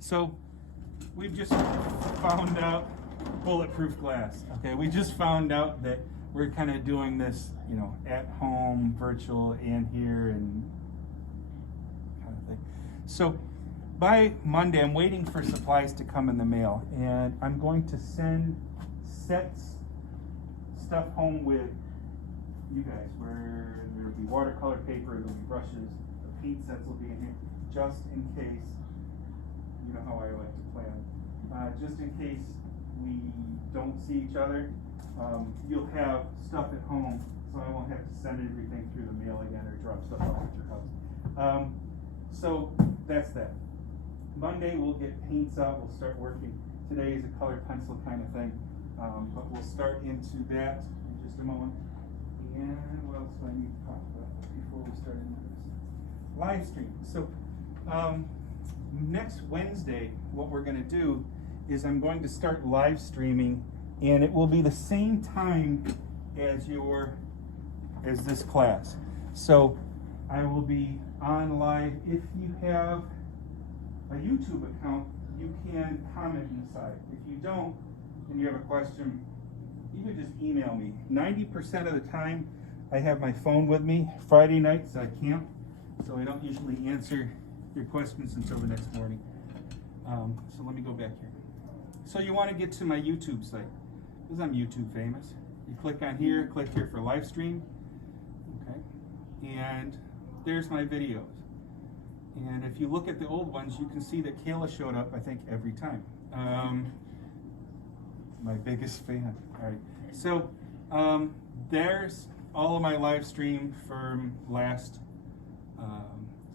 So we've just found out bulletproof glass. Okay, we just found out that we're kind of doing this, you know, at home, virtual, and here, and kind of thing. So by Monday, I'm waiting for supplies to come in the mail, and I'm going to send stuff home with you guys, where there'll be watercolor paper, there'll be brushes, the paint sets will be in here, just in case. You know how I like to plan. Just in case we don't see each other, you'll have stuff at home, so I won't have to send everything through the mail again or drop stuff off at your house. So that's that. Monday we'll get paints out, we'll start working. Today is a color pencil kind of thing, but we'll start into that in just a moment. And what else do I need to talk about before we start into this? Live stream. So next Wednesday, what we're going to do is I'm going to start live streaming, and it will be the same time as this class. So I will be on live. If you have a YouTube account, you can comment inside. If you don't, and you have a question, you can just email me. 90% of the time, I have my phone with me. Friday nights I camp, so I don't usually answer your questions until the next morning. So let me go back here. So you want to get to my YouTube site, because I'm YouTube famous. You click on here, click here for live stream, okay? And there's my videos. And if you look at the old ones, you can see that Kayla showed up, I think, every time. My biggest fan. All right. So there's all of my live stream from last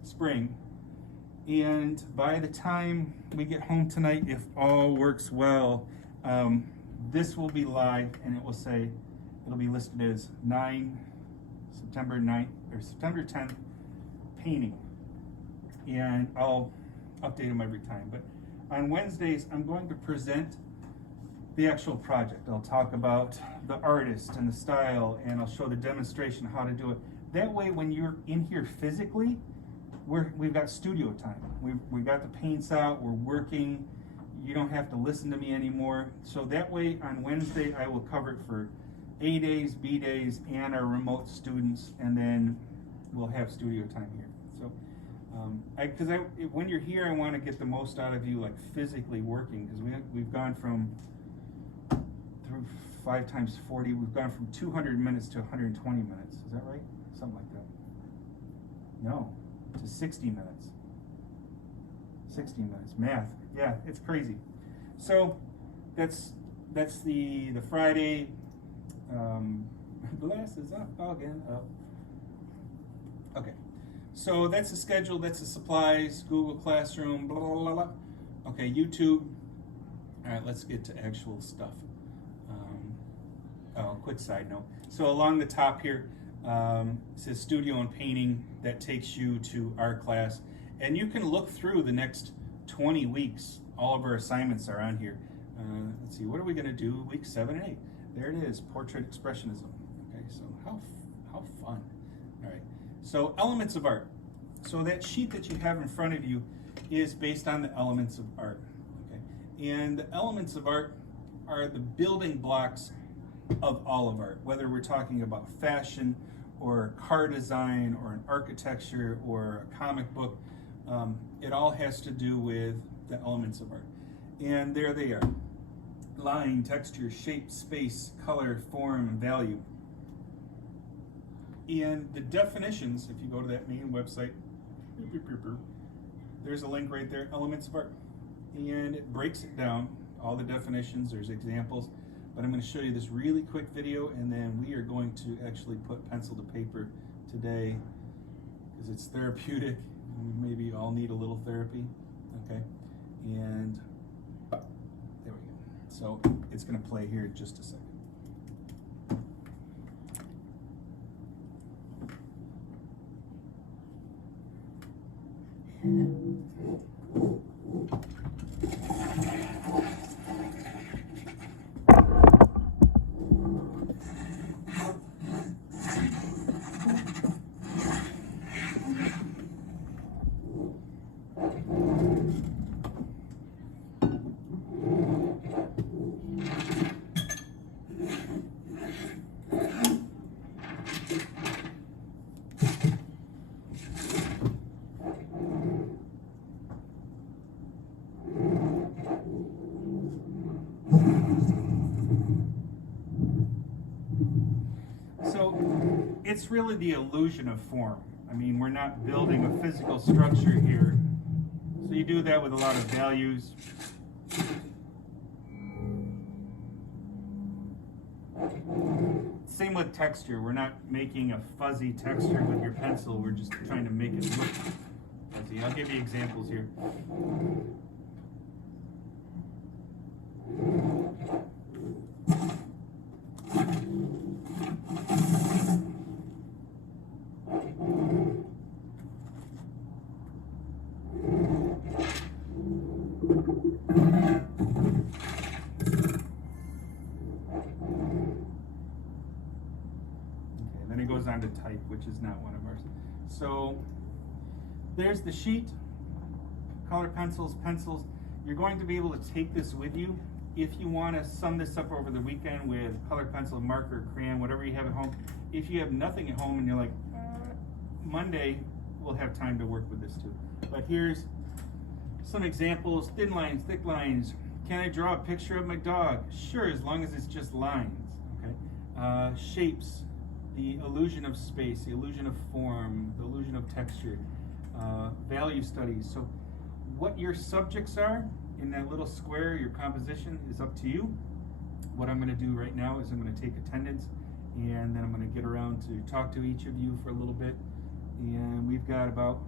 spring. And by the time we get home tonight, if all works well, this will be live, and it will say, it'll be listed as September 9th or September 10th painting. And I'll update them every time. But on Wednesdays, I'm going to present the actual project. I'll talk about the artist and the style, and I'll show the demonstration how to do it. That way, when you're in here physically, we've got studio time. We've got the paints out, we're working. You don't have to listen to me anymore. So that way, on Wednesday, I will cover it for A days, B days, and our remote students, and then we'll have studio time here. So, when you're here, I want to get the most out of you, like physically working, because we've gone from through 5 times 40. We've gone from 200 minutes to 120 minutes. Is that right? Something like that. No, to 60 minutes. 60 minutes. Math. Yeah, it's crazy. So that's the Friday. Glasses up again. Up. Okay. So that's the schedule, that's the supplies, Google Classroom, blah, blah, blah, blah. Okay, YouTube. All right, let's get to actual stuff. Quick side note. So along the top here, it says Studio and Painting. That takes you to our class. And you can look through the next 20 weeks. All of our assignments are on here. Let's see, what are we going to do week 7 and 8? There it is, Portrait Expressionism. Okay, so how fun. All right. So elements of art. So that sheet that you have in front of you is based on the elements of art. Okay? And the elements of art are the building blocks of all of art, whether we're talking about fashion or car design or an architecture or a comic book. It all has to do with the elements of art. And there they are. Line, texture, shape, space, color, form, value. And the definitions, if you go to that main website, there's a link right there, Elements of Art. And it breaks it down, all the definitions, there's examples. But I'm going to show you this really quick video, and then we are going to actually put pencil to paper today because it's therapeutic. We maybe all need a little therapy, okay? And there we go. So it's going to play here in just a second. it's really the illusion of form. I mean, we're not building a physical structure here. So you do that with a lot of values. Same with texture. We're not making a fuzzy texture with your pencil. We're just trying to make it look fuzzy. I'll give you examples here. Then it goes on to type, which is not one of ours. So there's the sheet, color pencils, pencils. You're going to be able to take this with you. If you want to sum this up over the weekend with color pencil, marker, crayon, whatever you have at home. If you have nothing at home and you're like, Monday, we'll have time to work with this too. But here's some examples: thin lines, thick lines. Can I draw a picture of my dog? Sure, as long as it's just lines. Okay. Shapes. The illusion of space, the illusion of form, the illusion of texture, value studies. So what your subjects are in that little square, your composition, is up to you. What I'm going to do right now is I'm going to take attendance, and then I'm going to get around to talk to each of you for a little bit. And we've got about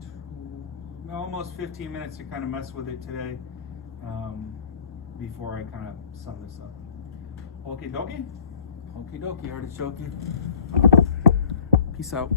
2, almost 15 minutes to kind of mess with it today before I kind of sum this up. Okie dokie. Okie dokie, artichoke. Peace out.